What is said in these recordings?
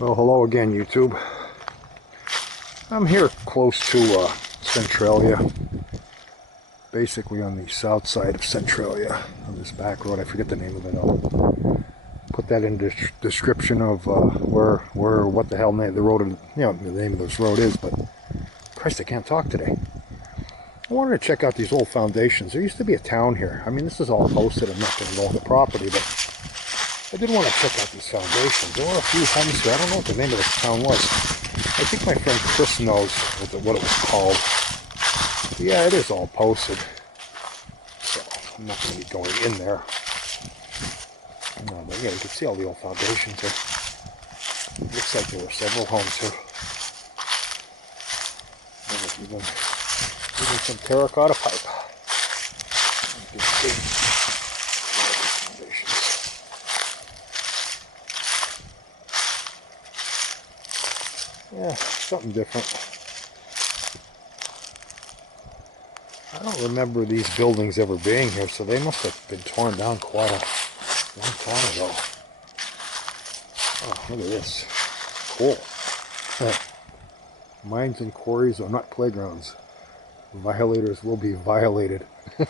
Well, hello again, YouTube. I'm here close to Centralia, basically on the south side of Centralia, on this back road. I forget the name of it. I'll put that in the description of what the hell the road, the name of this road is. But Christ, I can't talk today. I wanted to check out these old foundations. There used to be a town here. I mean, this is all posted. I'm not going to go on the property, but I did want to check out these foundations. There were a few homes here. I don't know what the name of this town was. I think my friend Chris knows what it was called. But yeah, it is all posted. So I'm not going to be going in there. No, but yeah, you can see all the old foundations here. It looks like there were several homes here. Even some terracotta pipe. You can see. Yeah, something different. I don't remember these buildings ever being here, so they must have been torn down quite a long time ago. Oh, look at this. Cool. Mines and quarries are not playgrounds. Violators will be violated. Who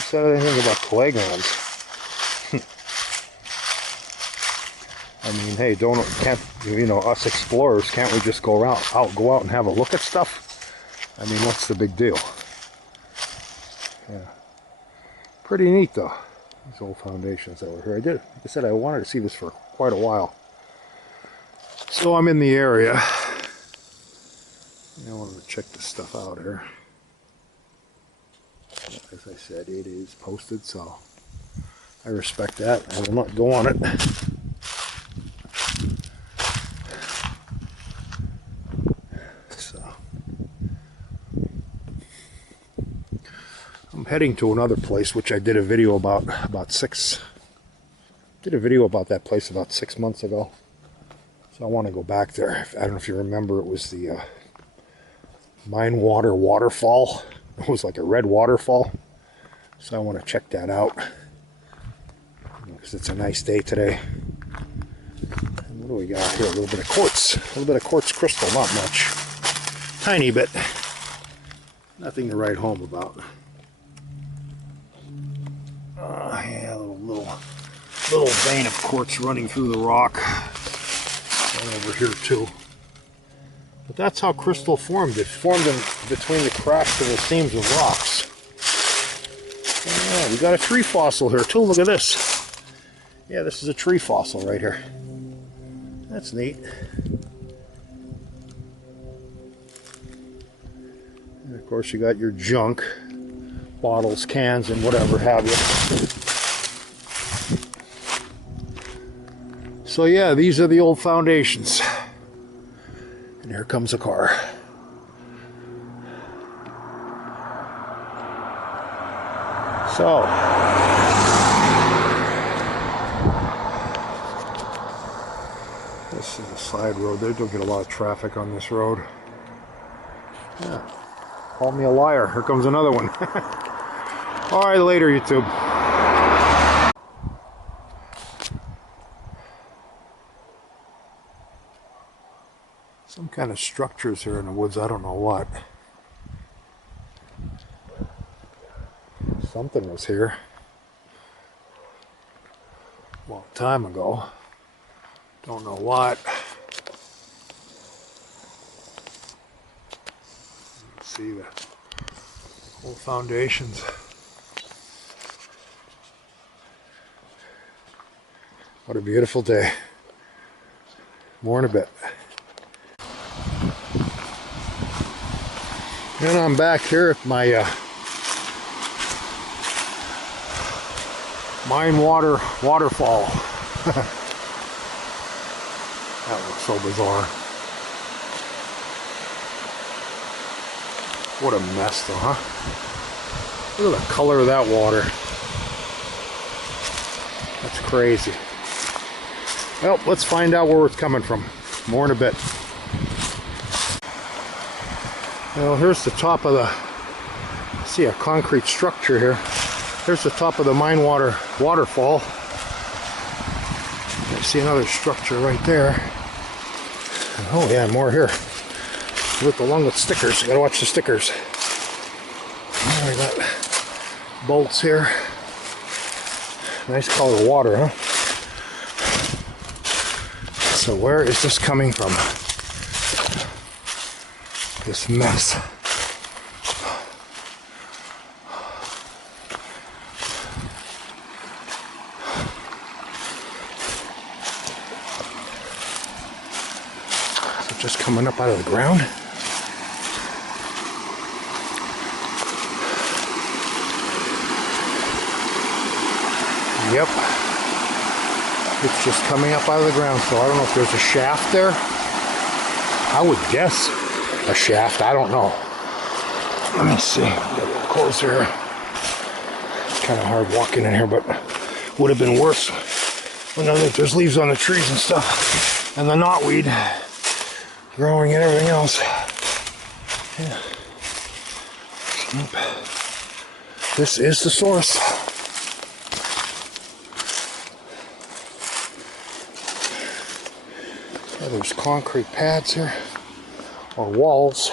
said anything about playgrounds? I mean, hey, us explorers, can't we just go out and have a look at stuff? I mean, what's the big deal? Yeah. Pretty neat, though. These old foundations that were here. Like I said, I wanted to see this for quite a while. So I'm in the area. I wanted to check this stuff out here. As I said, it is posted, so I respect that. I will not go on it. I'm heading to another place which I did a video about that place about 6 months ago. So I want to go back there. I don't know if you remember, it was the Waterfall. It was like a red waterfall. So I want to check that out. Because it's a nice day today. And what do we got here? A little bit of quartz. A little bit of quartz crystal, not much. Tiny bit. Nothing to write home about. Yeah, a little vein of quartz running through the rock. And over here too. But that's how crystal formed. It formed in between the cracks of the seams of rocks. Yeah, we got a tree fossil here too. Look at this. Yeah, this is a tree fossil right here. That's neat. And of course you got your junk. Bottles, cans, and whatever have you. So yeah, these are the old foundations. And here comes a car. So this is a side road. They don't get a lot of traffic on this road. Yeah. Call me a liar. Here comes another one. Alright, later, YouTube. Some kind of structures here in the woods. I don't know what. Something was here a long time ago. Don't know what. Let's see the old foundations. What a beautiful day. More in a bit. And I'm back here at my waterfall. That looks so bizarre. What a mess though, huh? Look at the color of that water. That's crazy. Well, let's find out where it's coming from. More in a bit. Well, here's the top of the, see a concrete structure here. Here's the top of the waterfall. I see another structure right there. Oh yeah, more here. With along with stickers. You gotta watch the stickers. There we got bolts here. Nice color water, huh? So where is this coming from? This mess. Is it just coming up out of the ground? Yep. It's just coming up out of the ground, so I don't know if there's a shaft there. I would guess a shaft, I don't know. Let me see, get a little closer here. It's kind of hard walking in here, but would have been worse when there's leaves on the trees and stuff, and the knotweed growing and everything else. Yeah. This is the source. Yeah, there's concrete pads here, or walls.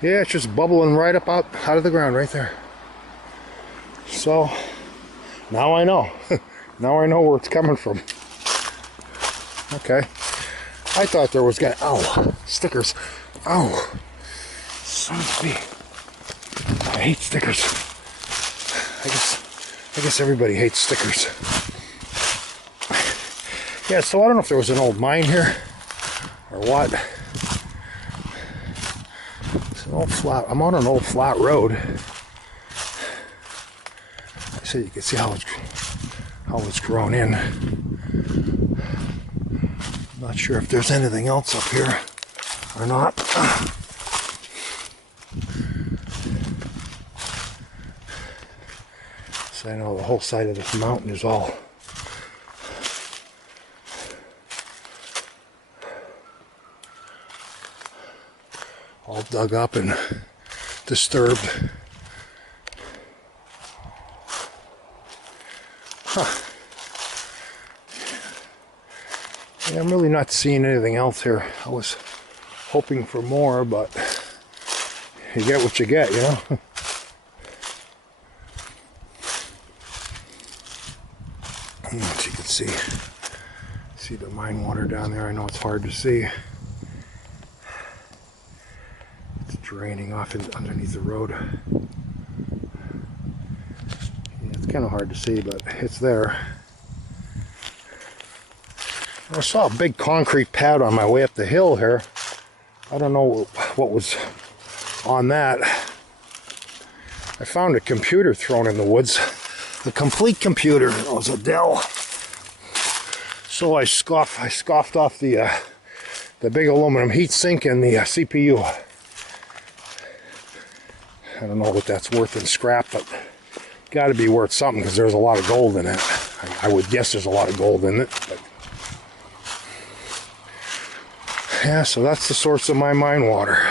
Yeah, it's just bubbling right up out of the ground right there. So now I know. Now I know where it's coming from. Okay. I thought there was gonna, ow, stickers. Ow. Son of a bee. I hate stickers. I guess everybody hates stickers. Yeah, so I don't know if there was an old mine here or what. It's an old flat. I'm on an old flat road. So you can see how it's grown in. Not sure if there's anything else up here or not. So I know the whole side of this mountain is all dug up and disturbed. Huh. Yeah, I'm really not seeing anything else here. I was hoping for more, but you get what you get, you know? As you can see the mine water down there. I know it's hard to see. Draining off underneath the road. Yeah, it's kind of hard to see, but it's there. I saw a big concrete pad on my way up the hill here. I don't know what was on that. I found a computer thrown in the woods. The complete computer. It was a Dell. So I scoffed off the big aluminum heat sink and the CPU. I don't know what that's worth in scrap, but got to be worth something because there's a lot of gold in it. I would guess there's a lot of gold in it. But yeah, so that's the source of my mine water.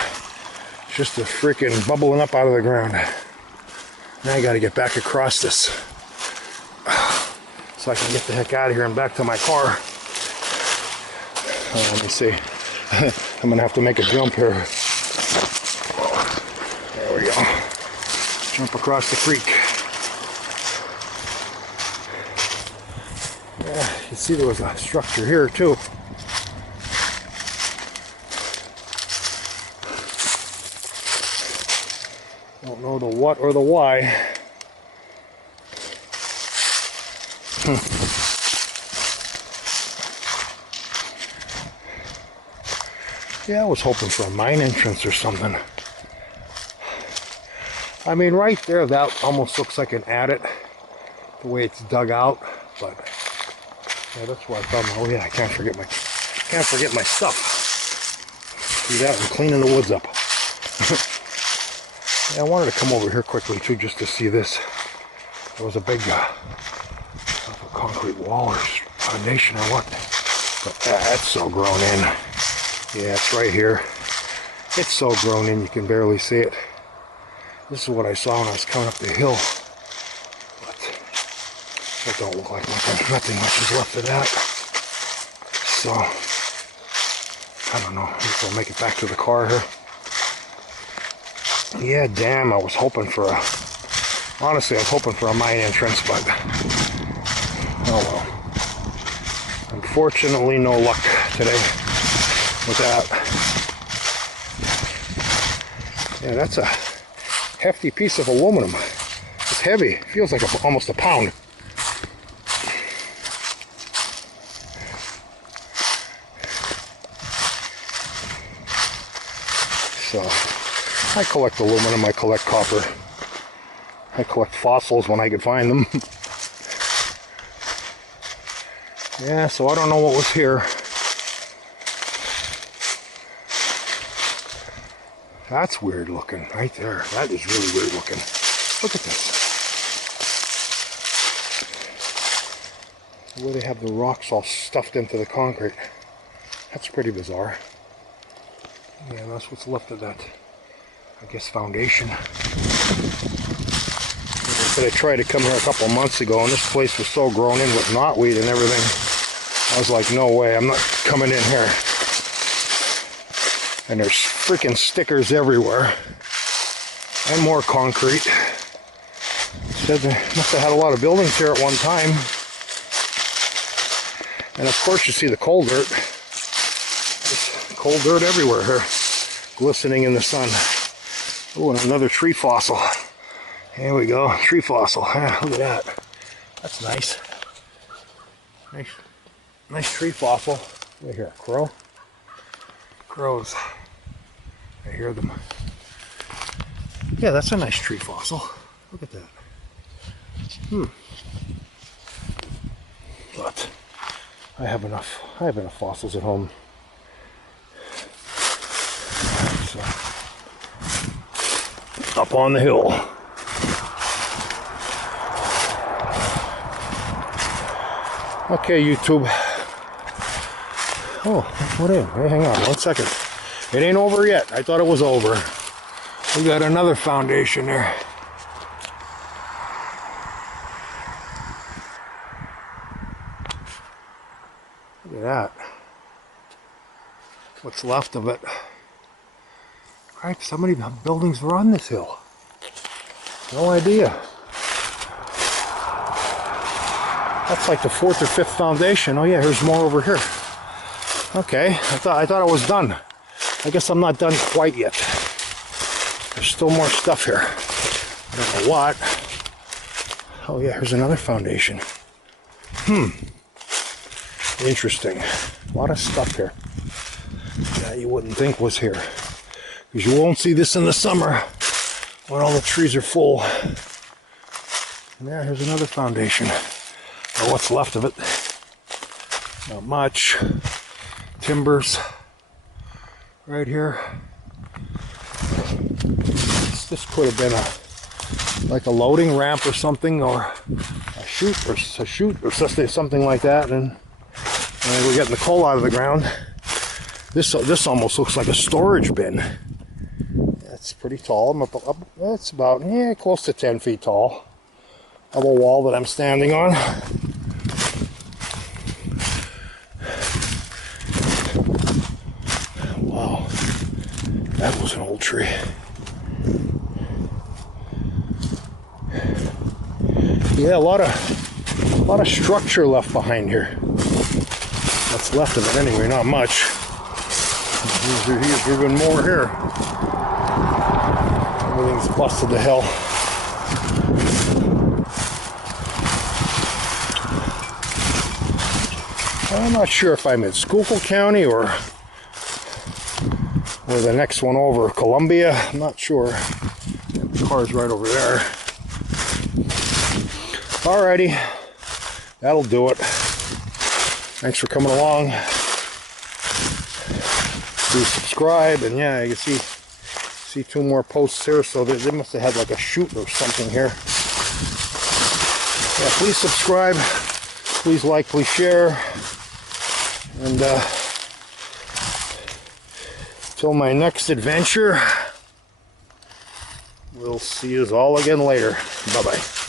It's just a freaking bubbling up out of the ground. Now I got to get back across this so I can get the heck out of here and back to my car. Let me see. I'm going to have to make a jump here. There we go. Jump across the creek. Yeah, you see there was a structure here too. Don't know the what or the why. Yeah, I was hoping for a mine entrance or something. I mean, right there, that almost looks like an adit, the way it's dug out. But yeah, that's why I thought, oh yeah, I can't forget my stuff. Do that and cleaning the woods up. Yeah, I wanted to come over here quickly too, just to see this. There was a big concrete wall or foundation or what. But that's so grown in. Yeah, it's right here. It's so grown in you can barely see it. This is what I saw when I was coming up the hill. But it don't look like nothing much is left of that. So, I don't know. I guess I'll make it back to the car here. Yeah, damn, I was hoping for a... Honestly, I was hoping for a mine entrance, but... Oh well. Unfortunately, no luck today with that. Yeah, that's a hefty piece of aluminum. It's heavy. It feels like almost a pound. So, I collect aluminum, I collect copper. I collect fossils when I can find them. Yeah, so I don't know what was here. That's weird looking, right there. That is really weird looking. Look at this. Where they have the rocks all stuffed into the concrete. That's pretty bizarre. Yeah, that's what's left of that, I guess, foundation. Like I said, I tried to come here a couple months ago, and this place was so grown in with knotweed and everything. I was like, no way, I'm not coming in here. And there's freaking stickers everywhere. And more concrete. Said they must have had a lot of buildings here at one time. And of course you see the coal dirt. There's coal dirt everywhere here. Glistening in the sun. Oh, and another tree fossil. Here we go, tree fossil. Ah, look at that. That's nice. Nice tree fossil. Look here, crow. Crows. I hear them. Yeah, that's a nice tree fossil. Look at that. But I have enough fossils at home. So, up on the hill. Okay, YouTube. Oh, what in? Hey, hang on 1 second. It ain't over yet. I thought it was over. We got another foundation there. Look at that. What's left of it. Right, so many buildings were on this hill. No idea. That's like the 4th or 5th foundation. Oh yeah, here's more over here. Okay, I thought I was done. I guess I'm not done quite yet. There's still more stuff here. I don't know what. Oh yeah, here's another foundation. Interesting. A lot of stuff here that you wouldn't think was here. Because you won't see this in the summer when all the trees are full. And yeah, here's another foundation. Or what's left of it. Not much. Timbers right here. This could have been like a loading ramp or something, or a chute or something like that. And we're getting the coal out of the ground. This almost looks like a storage bin. It's pretty tall. It's about close to 10 feet tall. Of a wall that I'm standing on. Wow, that was an old tree. Yeah, a lot of structure left behind here. What's left of it anyway, not much. There's even more here. Everything's busted to hell. I'm not sure if I'm in Schuylkill County or the next one over, Columbia. I'm not sure. The car's right over there. Alrighty, that'll do it. Thanks for coming along. Please subscribe, and yeah, you can see 2 more posts here. So they must have had like a chute or something here. Yeah, please subscribe. Please like, please share. And till my next adventure, we'll see you all again later. Bye-bye.